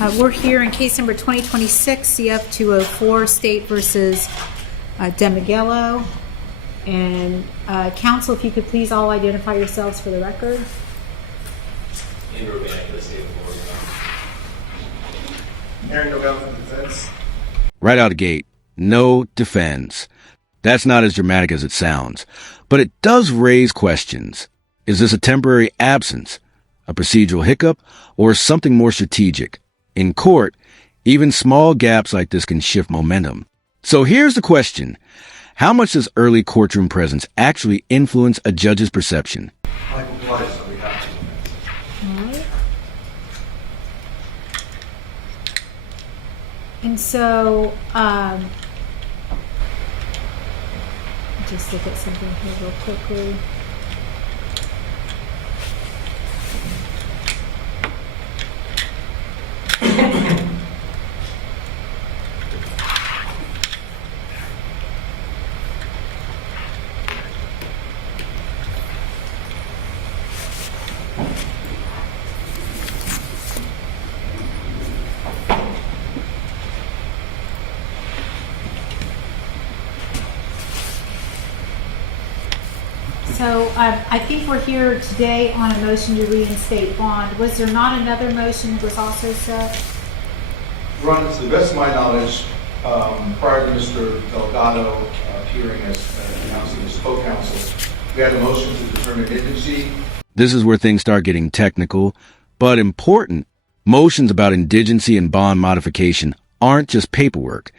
We're here in case number 2026 CF 204 State versus Demiguel. And counsel, if you could please all identify yourselves for the record. Andrew Van for the state of Florida. Aaron Demiguel for the defense. Right out of the gate, no defense. That's not as dramatic as it sounds, but it does raise questions. Is this a temporary absence, a procedural hiccup, or something more strategic? In court, even small gaps like this can shift momentum. So here's the question. How much does early courtroom presence actually influence a judge's perception? Michael Blythe, so we have to. All right. And so, just look at something here real quickly. So I think we're here today on a motion to reinstate bond. Was there not another motion that was also set? Ron, to the best of my knowledge, prior to Mr. Delgado appearing as announcing his co-counsel, we had a motion to determine indigency. This is where things start getting technical, but important. Motions about indigency and bond modification aren't just paperwork.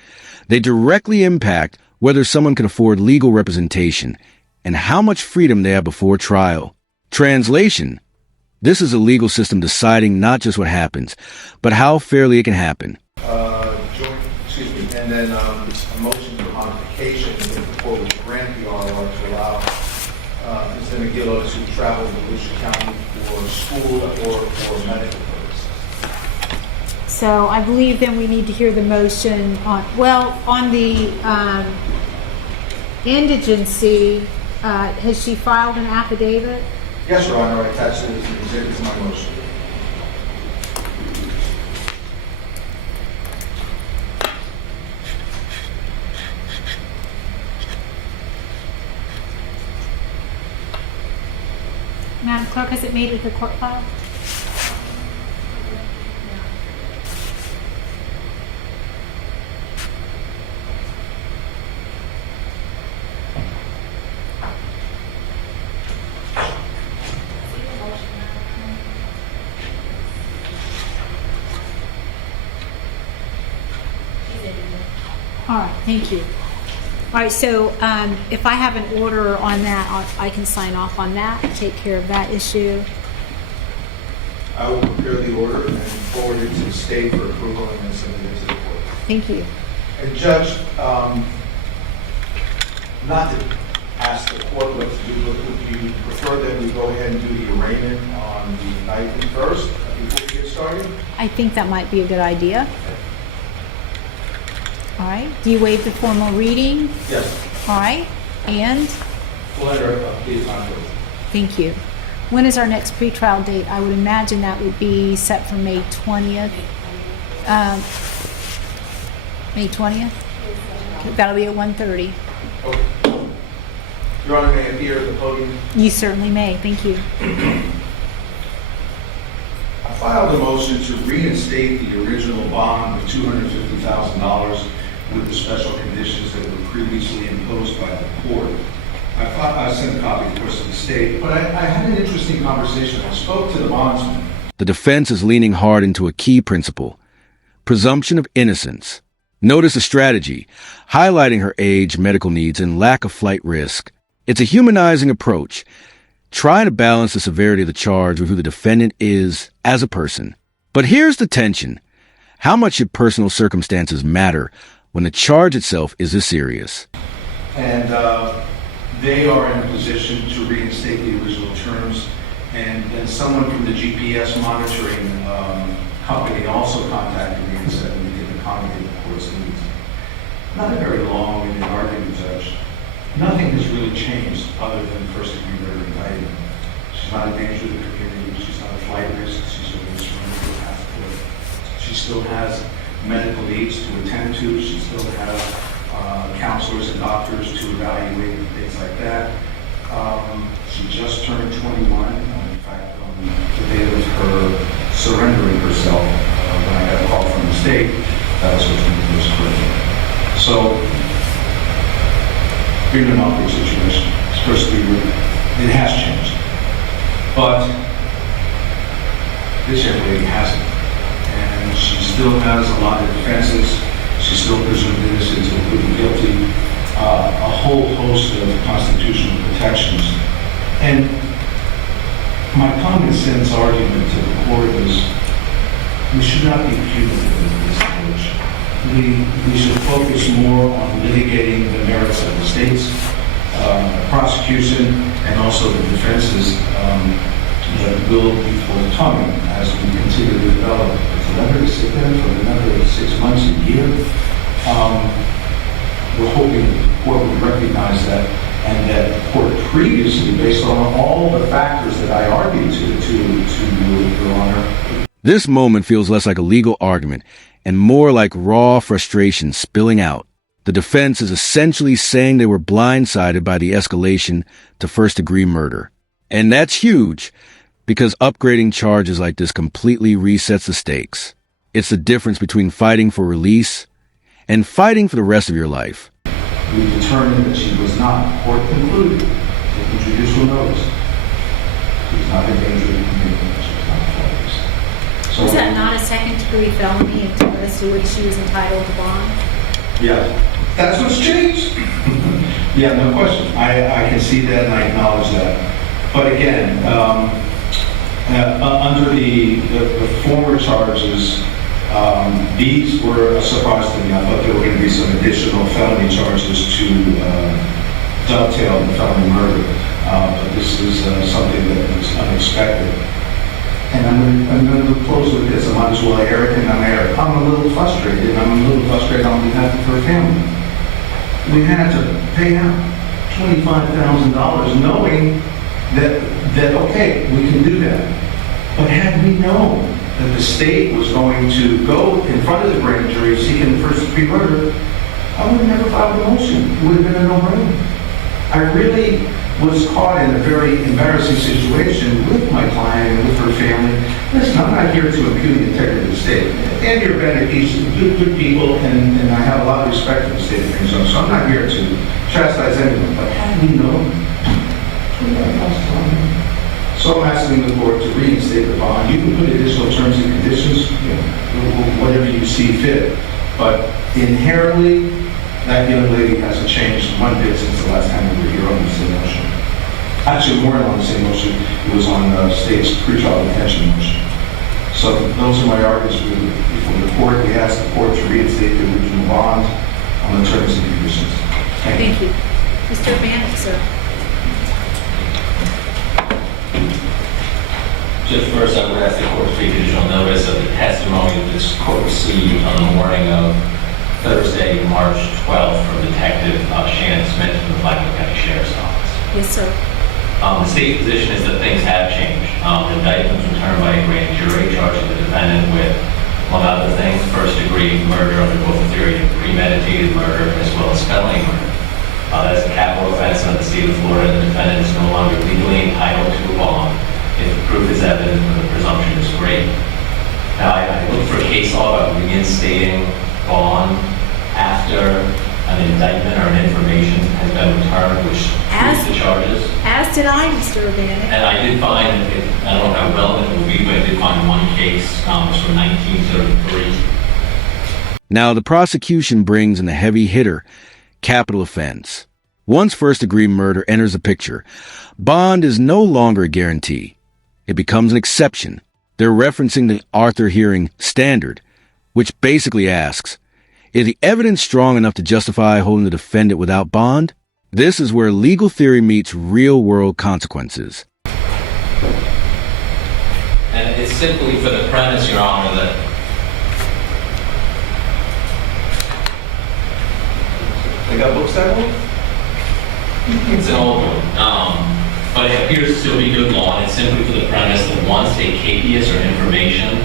They directly impact whether someone can afford legal representation and how much freedom they have before trial. Translation: this is a legal system deciding not just what happens, but how fairly it can happen. And then a motion for modification before we grant the RR to allow Ms. Demiguel to travel to Volusia County for school or for medical purposes. So I believe then we need to hear the motion on the indigency. Has she filed an affidavit? Yes, Your Honor, I attached it as an exhibit to my motion. Madam Clerk, has it made it to the court file? All right, thank you. All right, so if I have an order on that, I can sign off on that and take care of that issue. I will prepare the order and forward it to the state for approval and then send it to the court. Thank you. And Judge, not to ask the court what to do, but would you prefer that we go ahead and do the arraignment on the indictment first before we get started? I think that might be a good idea. All right. Do you waive the formal reading? Yes. All right. And? We'll enter a plea of conflict. Thank you. When is our next pretrial date? I would imagine that would be set for May 20th. May 20th? That'll be at 1:30. Okay. Your Honor, may I appear at the podium? You certainly may. Thank you. I filed a motion to reinstate the original bond of $250,000 with the special conditions that were previously imposed by the court. I sent a copy, of course, to the state, but I had an interesting conversation. I spoke to the bondsman. The defense is leaning hard into a key principle: presumption of innocence. Notice the strategy, highlighting her age, medical needs, and lack of flight risk. It's a humanizing approach, trying to balance the severity of the charge with who the defendant is as a person. But here's the tension. How much should personal circumstances matter when the charge itself is this serious? And they are in a position to reinstate the original terms, and then someone from the GPS monitoring company also contacted me and said we can accommodate the court's needs. Not a very long-winded argument, Judge. Nothing has really changed other than first-degree murder indictment. She's not a danger to the community. She's not a flight risk. She's a surrender to the passport. She's still has medical needs to attend to. She still has counselors and doctors to evaluate and things like that. She just turned 21. In fact, on the day of her surrendering herself, when I got a call from the state, that was her 21st birthday. So, being in an awkward situation, especially it has changed. But this young lady hasn't. And she still has a lot of defenses. She's still presumed innocent until proven guilty. A whole host of constitutional protections. And my common sense argument to the court is we should not be punitive at this stage. We should focus more on litigating the merits of the state's prosecution and also the defenses that will be forthcoming as we continue to develop. It's another to sit there for another 6 months, a year. We're hoping the court will recognize that, and that the court previously, based on all the factors that I argued to you, Your Honor. This moment feels less like a legal argument and more like raw frustration spilling out. The defense is essentially saying they were blindsided by the escalation to first-degree murder. And that's huge, because upgrading charges like this completely resets the stakes. It's the difference between fighting for release and fighting for the rest of your life. We determined that she was not, court concluded, taking judicial notice. She was not a danger to the community. She was not a Was that not a second-degree felony as to which she was entitled to bond? Yeah, that's what's changed. Yeah, no question. I can see that and I acknowledge that. But again, under the former charges, these were a surprise to me. I thought there were going to be some additional felony charges to dovetail the felony murder. But this is something that was unexpected. And I'm going to close with this. I might as well air it, and I'm air it. I'm a little frustrated, and I'm a little frustrated on behalf of her family. We had to pay out $25,000 knowing that, okay, we can do that. But had we known that the state was going to go in front of the grand jury seeking first-degree murder, I would have never filed a motion. It would have been a no-brainer. I really was caught in a very embarrassing situation with my client and with her family. Listen, I'm not here to impugn the integrity of the state. Andy or Bennett, he's good people, and I have a lot of respect for the state of things, so I'm not here to chastise anyone. But had we known, so I'm asking the court to reinstate the bond. You can put additional terms and conditions, whatever you see fit. But inherently, that young lady hasn't changed one bit since the last time we were here on the same motion. Actually, we weren't on the same motion. It was on the state's pretrial detention motion. So those are my arguments before the court. We ask the court to reinstate the original bond on the terms and conditions. Thank you. Mr. Bannock, sir. Just first, I would ask the court to take additional notice of the testimony that this court received on the morning of Thursday, March 12th, from Detective Shannon Smith from the Blackman County Sheriff's Office. Yes, sir. The state's position is that things have changed. The indictment was returned by a grand jury charging the defendant with, among other things, first-degree murder under both the theory of premeditated murder as well as felony murder. That is a capital offense under the state of Florida. The defendant is no longer legally entitled to a bond if the proof is evident and the presumption is great. Now, I looked for a case law about reinstating bond after an indictment or an information has been returned, which proves the charges. As did I, Mr. Bannock. And I did find, I don't know how relevant it will be, but I did find one case. It was from 1933. Now, the prosecution brings in the heavy hitter, capital offense. Once first-degree murder enters the picture, bond is no longer a guarantee. It becomes an exception. They're referencing the Arthur hearing standard, which basically asks, is the evidence strong enough to justify holding the defendant without bond? This is where legal theory meets real-world consequences. And it's simply for the premise, Your Honor, that They got books that way? it's an old one, but it appears to still be good law, and it's simply for the premise that once a capias or information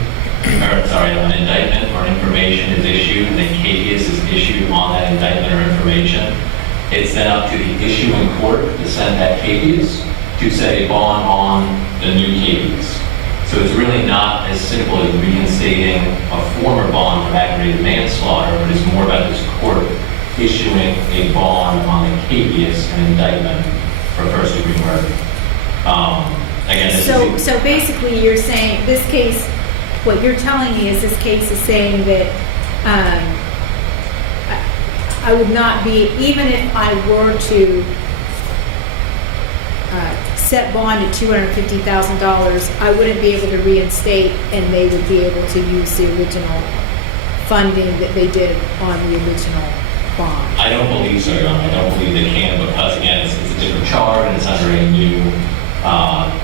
an indictment or information is issued, and then habeas is issued on that indictment or information, it's then up to the issuing court to send that habeas to set a bond on the new habeas. So it's really not as simple as reinstating a former bond for aggravated manslaughter, but it's more about this court issuing a bond on the habeas and indictment for first-degree murder. Again, this is So basically, you're saying this case. What you're telling me is this case is saying that I would not be, even if I were to set bond at $250,000, I wouldn't be able to reinstate, and they would be able to use the original funding that they did on the original bond. I don't believe so, Your Honor. I don't believe they can, because again, it's a different charge and it's under a new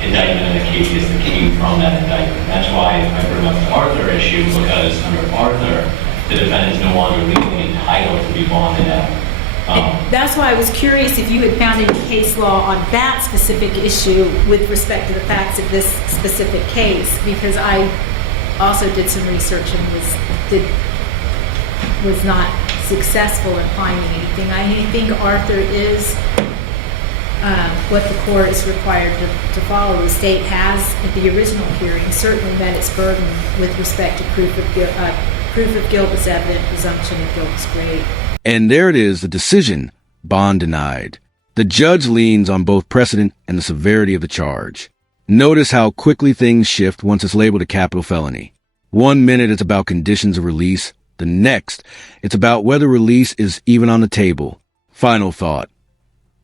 indictment, and the case is that came from that indictment. That's why I bring up the Arthur issue, because under Arthur, the defendant is no longer legally entitled to be bonded out. That's why I was curious if you had found any case law on that specific issue with respect to the facts of this specific case, because I also did some research and was not successful in finding anything. I think Arthur is what the court is required to follow. The state has, at the original hearing, certainly met its burden with respect to proof of guilt is evident, presumption of guilt is great. And there it is, the decision, bond denied. The judge leans on both precedent and the severity of the charge. Notice how quickly things shift once it's labeled a capital felony. 1 minute it's about conditions of release. The next, it's about whether release is even on the table. Final thought.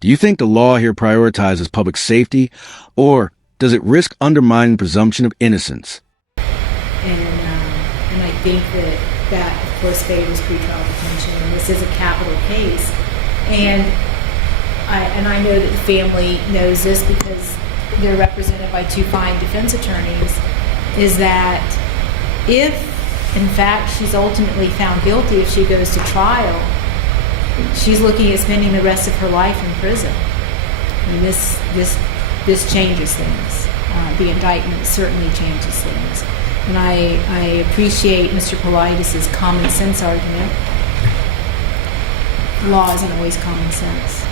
Do you think the law here prioritizes public safety, or does it risk undermining presumption of innocence? And I think that of course favors pretrial detention, and this is a capital case. And I know that the family knows this because they're represented by two fine defense attorneys, is that if in fact she's ultimately found guilty, if she goes to trial, she's looking at spending the rest of her life in prison. And this changes things. The indictment certainly changes things. And I appreciate Mr. Politis' common sense argument. Law isn't always common sense.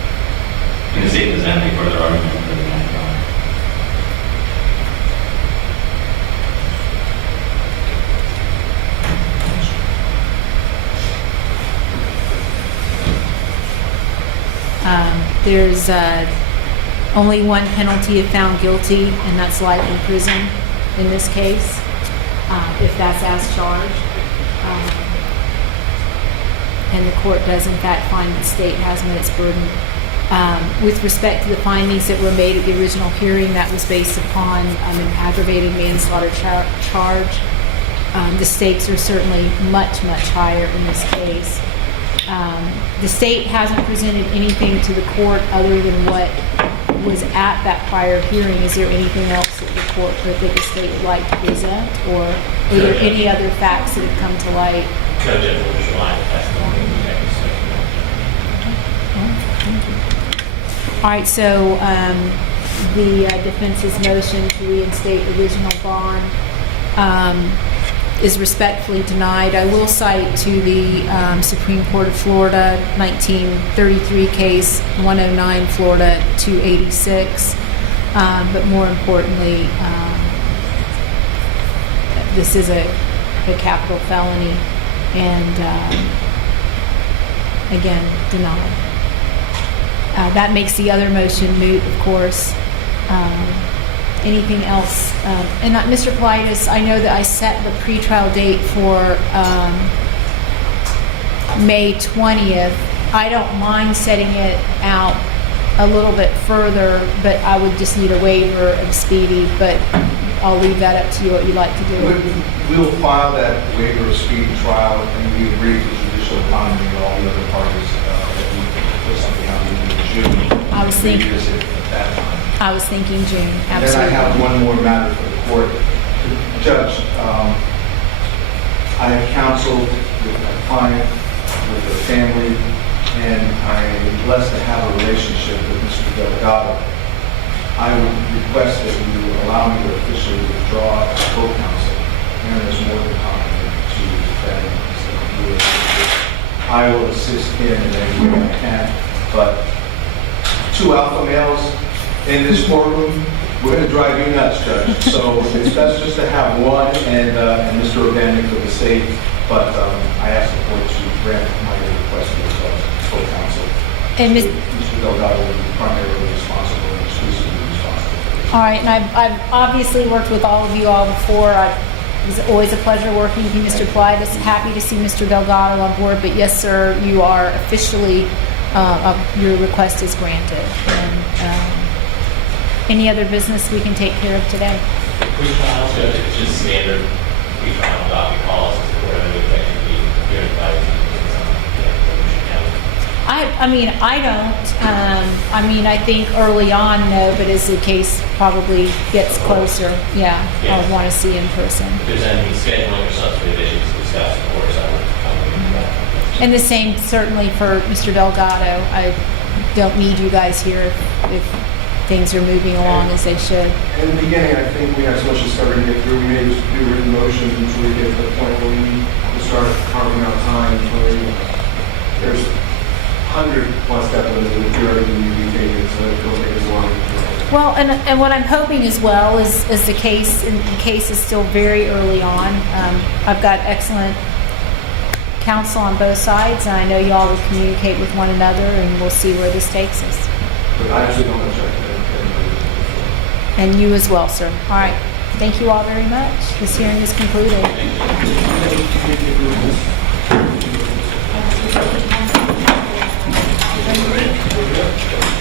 And the state doesn't have any further argument for the matter. There's only one penalty if found guilty, and that's life in prison in this case, if that's as charged. And the court does in fact find the state has met its burden. With respect to the findings that were made at the original hearing, that was based upon an aggravated manslaughter charge. The stakes are certainly much, much higher in this case. The state hasn't presented anything to the court other than what was at that prior hearing. Is there anything else that the state would like to present, or are there any other facts that have come to light? Judge, I will July testimony in the next session. All right, so the defense's motion to reinstate original bond is respectfully denied. I will cite to the Supreme Court of Florida 1933 case 109 Florida 286, but more importantly, this is a capital felony, and again, denied. That makes the other motion moot, of course. Anything else? And Mr. Politis, I know that I set the pretrial date for May 20th. I don't mind setting it out a little bit further, but I would just need a waiver of speedy, but I'll leave that up to you what you'd like to do. We'll file that waiver of speedy trial, and we agree with the judicial economy and all the other parties that we put something out in June. I was thinking- Revisit at that time. I was thinking June, And then absolutely. I have one more matter for the court. Judge, I have counseled with my client, with the family, and I am blessed to have a relationship with Mr. Delgado. I would request that you allow me to officially withdraw as co-counsel, and there's more to come. I will assist him in any way I can. But 2 alpha males in this courtroom, we're going to drive you nuts, Judge. So it's best just to have one, and Mr. Organic for the state. But I ask the court to grant my request as full counsel. And Ms. Mr. Delgado will be primarily responsible and exclusively responsible. All right, and I've obviously worked with all of you all before. It was always a pleasure working with you, Mr. Clyde. Happy to see Mr. Delgado on board, but yes, sir, you are officially, your request is granted. And any other business we can take care of today? Pre-trial, Judge, it's just standard pre-trial docket calls, whatever the technically appeared by I mean, I don't. I mean, I think early on, no, but as the case probably gets closer, yeah, I'll want to see in person. If there's any scheduling or substantive issues to discuss, of course, I would come into that. And the same certainly for Mr. Delgado. I don't need you guys here if things are moving along as they should. In the beginning, I think we have so much discovery to get through. We may just do written motions until we get to the point where we start carving out time. There's 100+ evidence that appear to be taken, so it'll take us long. Well, and what I'm hoping as well is the case is still very early on. I've got excellent counsel on both sides, and I know you all will communicate with one another, and we'll see where this takes us. But I actually don't object to that. And you as well, sir. All right. Thank you all very much. This hearing is concluded. Thank you.